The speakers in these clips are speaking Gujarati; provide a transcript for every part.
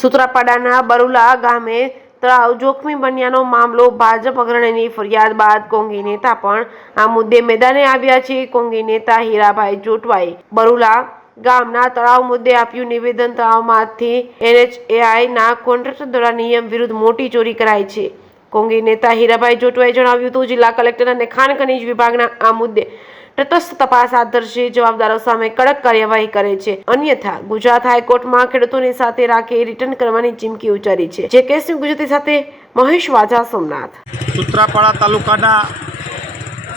સુત્રાપાડાના બરુલા ગામે તળાવ જોખમી બન્યાનો મામલો ભાજપ અગ્રણીની ફરિયાદ બાદ કોંગી નેતા પણ આ મુદ્દે મેદાને આવ્યા છે। કોંગી નેતા હીરાભાઈ જોટવાએ બરુલા ગામના તળાવ મુદ્દે આપ્યું નિવેદન। તળાવમાંથી NHAI ના કોન્ટ્રાક્ટર દ્વારા નિયમ વિરુદ્ધ મોટી ચોરી કરાઈ છે। કોંગી નેતા હીરાભાઈ જોટવાએ જણાવ્યું હતું, જિલ્લા કલેક્ટર અને ખાણ ખનીજ વિભાગના આ મુદ્દે તટસ્થ તપાસ હાથ ધરશે, જવાબદારો સામે કડક કાર્યવાહી કરે છે, અન્યથા ગુજરાત હાઈકોર્ટમાં ખેડૂતોની સાથે રાખી રિટર્ન કરવાની ચીમકી ઉચ્ચારી છે। જે કેસની ગુજરાતી સાથે મહેશ વાજા, સોમનાથ। સુત્રાપાડા તાલુકાના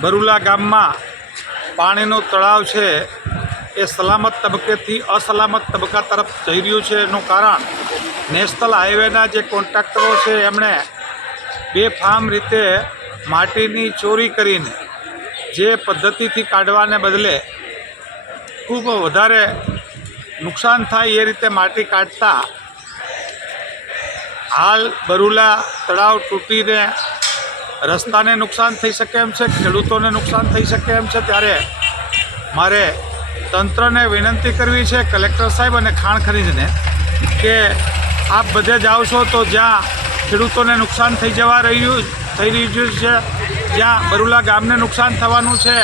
બરુલા ગામમાં પાણીનું તળાવ છે એ સલામત તબક્કેથી અસલામત તબક્કા તરફ જઈ રહ્યું છે। એનું કારણ નેશનલ હાઈવેના જે કોન્ટ્રાક્ટરો છે એમણે બેફામ રીતે માટીની ચોરી કરીને જે પદ્ધતિથી કાઢવાને બદલે ખૂબ વધારે નુકસાન થાય એ રીતે માટી કાઢતા હાલ બરુલા તળાવ તૂટીને રસ્તાને નુકસાન થઈ શકે એમ છે, ખેડૂતોને નુકસાન થઈ શકે એમ છે। ત્યારે મારે તંત્રને વિનંતી કરવી છે, કલેક્ટર સાહેબ અને ખાણ ખનીજને, કે આપ બધે જાઓ છો તો જ્યાં ખેડૂતોને નુકસાન થઈ રહ્યું છે, જ્યાં બરુલા ગામને નુકસાન થવાનું છે,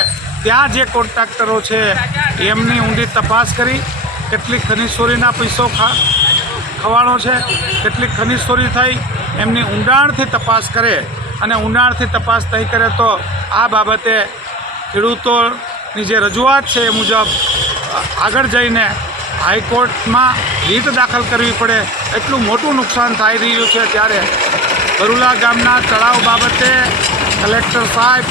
ત્યાં જે કોન્ટ્રાક્ટરો છે એમની ઊંડી તપાસ કરી કેટલીક ખનીજ ચોરીના પૈસો ખવાણો છે, કેટલીક ખનીજ ચોરી થઈ એમની ઊંડાણથી તપાસ કરે અને ઊંડાણથી તપાસ નહીં કરે તો આ બાબતે ખેડૂતોની જે રજૂઆત છે એ મુજબ આગળ જઈને હાઈકોર્ટમાં રીટ દાખલ કરવી પડે એટલું મોટું નુકસાન થઈ રહ્યું છે। ત્યારે બરુલા ગામના તળાવ બાબતે કલેક્ટર સાહેબ,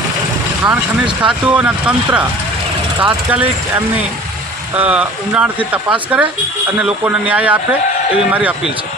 ખાણ ખનીજ ખાતું અને તંત્ર તાત્કાલિક એમની ઊંડાણથી તપાસ કરે અને લોકોને ન્યાય આપે એવી મારી અપીલ છે।